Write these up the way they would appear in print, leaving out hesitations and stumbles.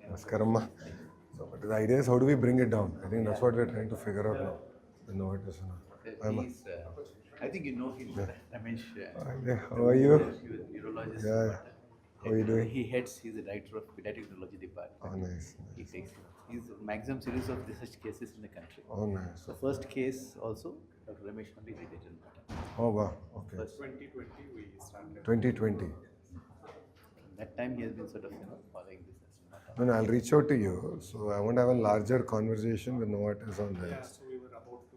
Namaskaram. So, but the idea is how do we bring it down? I think that's what we're trying to figure out now. The notice. I think you know him, Ramesh. How are you? Urologist. Yeah. How are you doing? He's the director of pediatric urology department. Oh, nice. He's the maximum series of such cases in the country. Oh, nice. The first case also, Dr. Ramesh only did it in Matter. Oh, wow. Okay. First, 2020 we started. 2020. that time he has been sort of following this as Matter. No, I'll reach out to you. So I want to have a larger conversation with Novartis on Yeah, this. so we were about to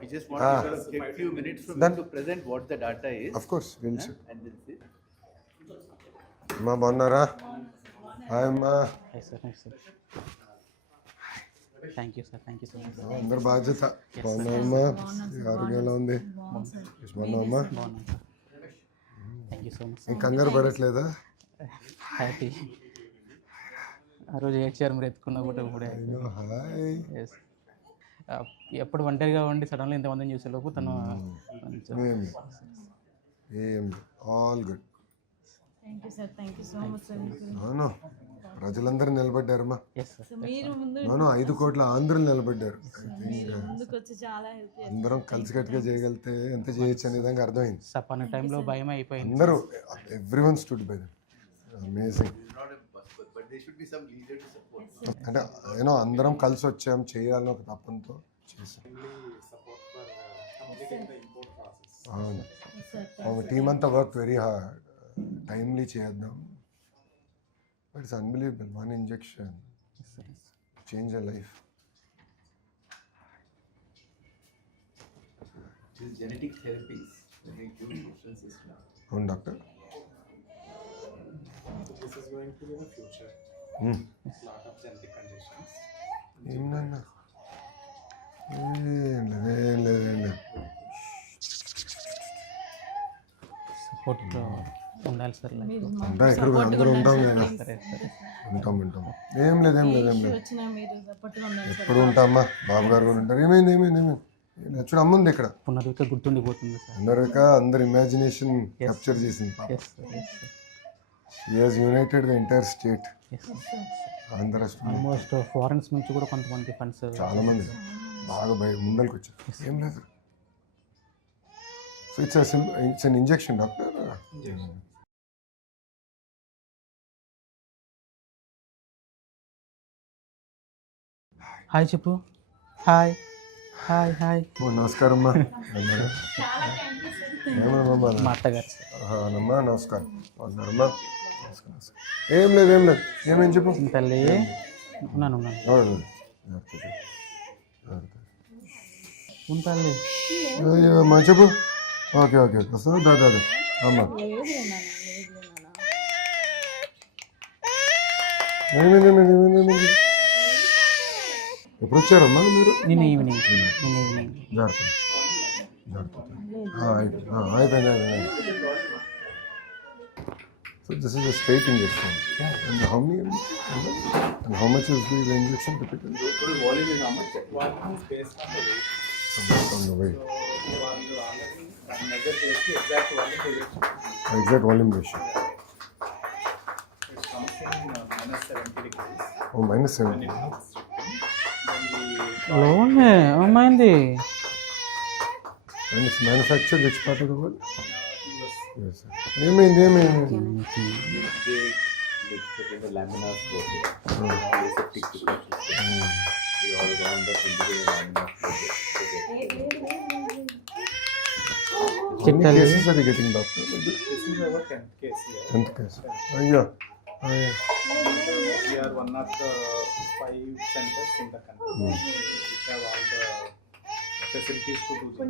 We just want to take a few minutes from you to present what the data is. Of course, we'll see. And then see. అమ్మా బాగున్నారా? Hi అమ్మా. Hi sir, hi sir. Thank you sir, thank you so much. అందరు బాధ్యత. బాగున్నావమ్మా? ఆరోగ్యం ఎలా ఉంది? బాగున్నావమ్మా? బాగున్నాను sir. Thank you so much ఇంక కంగారు పడట్లేదా? హ్యాపీ. ఆ రోజు ఏడ్చారు మీరు ఎత్తుకున్నా కూడా ఇప్పుడే. హాయ్. ఎస్ ఎప్పుడు ఒంటరిగా ఉండి సడన్గా ఇంతమందిని చూసేలోపు తను ఏం all good. Thank you sir, thank you so much sir. No ప్రజలందరూ నిలబడ్డారమ్మా. Yes sir. మీరు ముందు 5 కోట్ల ఆంధ్రులు నిలబడ్డారు. ముందుకు వచ్చి చాలా హెల్ప్ చేస్తారు. అందరం కలిసికట్టుగా చేయగలిగితే ఎంత చేయొచ్చు అనే విధంగా అర్థమైంది. సపన్న టైంలో భయం అయిపోయింది. అందరూ everyone stood by them. Amazing. But there should be some leader to support. అంటే అందరం కలిసి వచ్చాం చేయాలని ఒక తప్పంతో చేసాం. support for completing the import process. అవును. సార్ టీమ్ అంతా వర్క్ వెరీ హార్డ్. టైమ్లీ చేద్దాం. But it's unbelievable. 1 injection change a life. These genetic therapies make huge differences now. అవును doctor. So this is going to be the future. Lot of genetic conditions. ఏమన్నా ఏం లేదు. Support ఉండాలి sir life. ఉంటాం ఇక్కడ అందరూ ఉంటాం కదా. సరే సరే. ఉంటాం ఏం లేదు. వచ్చినా మీరు సపోర్ట్గా ఉండాలి సార్. ఎప్పుడు ఉంటామా? బాబు గారు కూడా ఉంటారు. ఏమైంది చూడు అమ్మ ఉంది ఇక్కడ. పునరుద్ధ గుర్తుండిపోతుంది సార్. అందరు ఇమాజినేషన్ క్యాప్చర్ చేసింది. Yes sir, yes sir. She has united the entire state. Yes sir. Andhra almost foreigns నుంచి కూడా కొంతమంది ఫండ్స్ చాలా మంది బాగా ముందరికి వచ్చారు. ఏం లేదు. So it's an injection doctor. Hi చెప్పు. Hi hi hi. నమస్కారం అమ్మా. మా అత్తగారు సార్. అమ్మా నమస్కారం. అన్నారమ్మా. ఏం లేదు. ఏమేం చెప్పు తల్లి. ఉన్నాను ఉంటాలి. అమ్మా చెప్పు. ఓకే వస్తుంది. దాదా అమ్మా ఏమైంది? ఎప్పుడు వచ్చారమ్మా మీరు? నిన్న ఈవినింగ్. అయిపోయింది. So this is a straight injection. And how many? And how much is the injection typically? Total volume is how much? Volume is based on the weight. Based on the weight. So we already measure the exact volume direction. Exact volume ratio. It comes in minus 70 degrees. Oh, minus 70. Then లోనే అమ్మాయింది. And it's manufactured which part of the world? US. Yes, sir. ఏమైంది? They make the laminar flow here. Aseptic deposits. We all round up into the laminar flow here. How many cases are you getting, doctor? This is our 10th case here. 10th case. Yeah. We are one of the 5 centers in the country which have all the facilities to do this.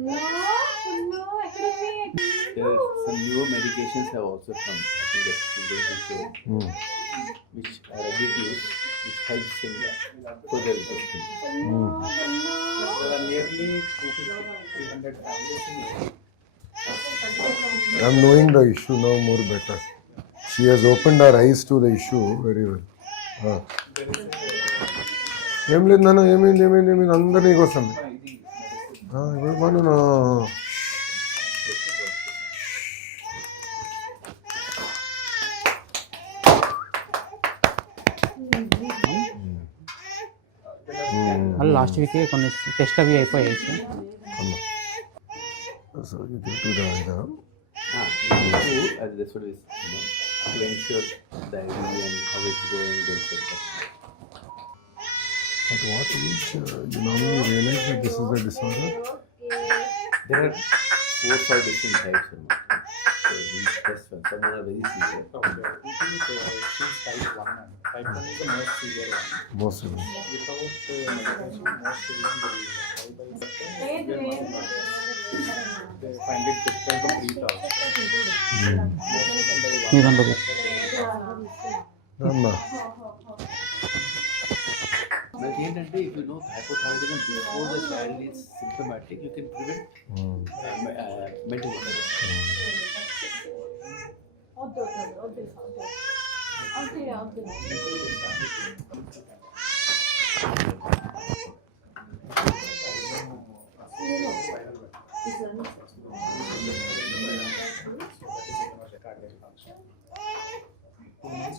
There are some newer medications have also come. I think that's going to show, which are ready to use, which helps in further testing. There are nearly 250-300 families in India. I'm knowing the issue now more better. She has opened her eyes to the issue very well. ఏం లేదు నాన్న. ఏమైంది? అందరు నీకు వస్తుంది. ఇప్పుడు వాళ్ళు last వీకే కొన్ని టెస్ట్ అవి అయిపోయాయి సార్. అమ్మ. So you give to the ఇదా As this one is, to ensure the ID and how it's going, things like that. at what age you normally realize that this is a disorder? There are 4 or 5 different types of them. So these first one, some are very severe. Okay, it is she's type 1 and type 1 is the most severe one. Most of them. Without medication, most children will die by severe one. They find it difficult to breathe out. మీ దాంట్లో అమ్మా. Like ఏంటంటే if you know hypothyroidism before the child is symptomatic, you can prevent mental illness.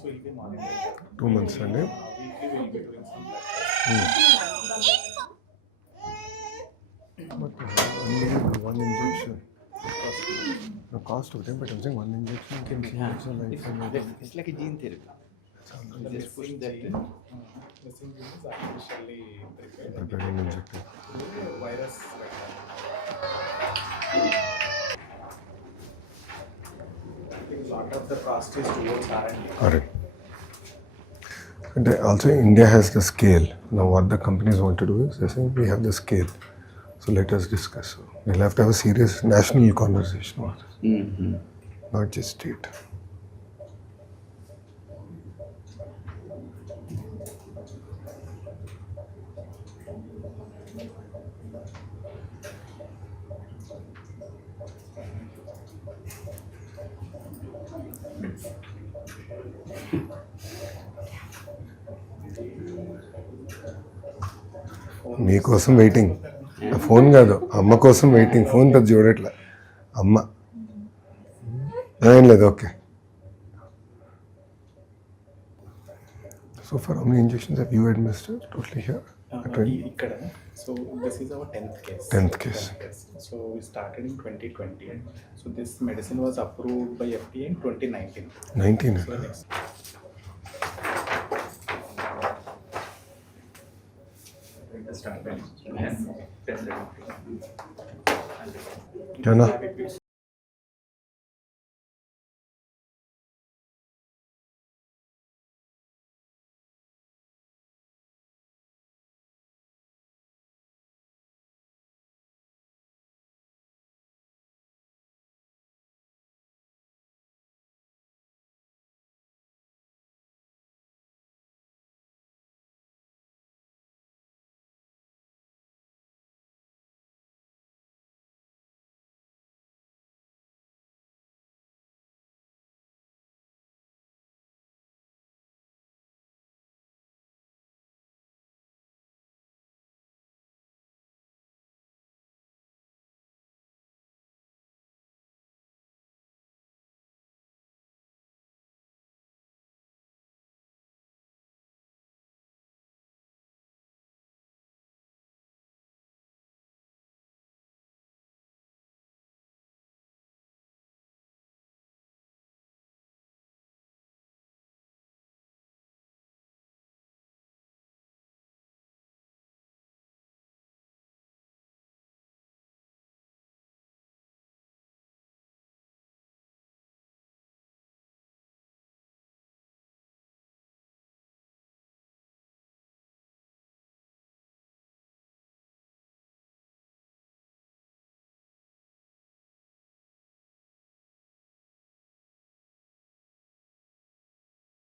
Will be monitored. 2 months అండి. Weekly we'll be doing some blood But unbelievable, one injection. The cost of them, but I'm saying one injection can change your life. It's like a gene therapy. You just push that in. missing gene is artificially prepared. Prepared and injected. Virus like that. I think a lot of the cost is towards R&D. Alright. And also India has the scale. Now what the companies want to do is they say we have the scale. So let us discuss. So we'll have to have a serious national conversation about this, Mm-hmm. not just state. మీకోసం waiting. Phone కాదు, అమ్మ కోసం waiting. Phone పెద్ద చూడట్లే అమ్మ. ఏం లేదు, okay. So for how many injections have you administered totally here? Ikkada. So this is our 10th case. 10th case. So we started in 2020. So this medicine was approved by FDA in 2019. 19. So next. Started. क्या ना? Have it with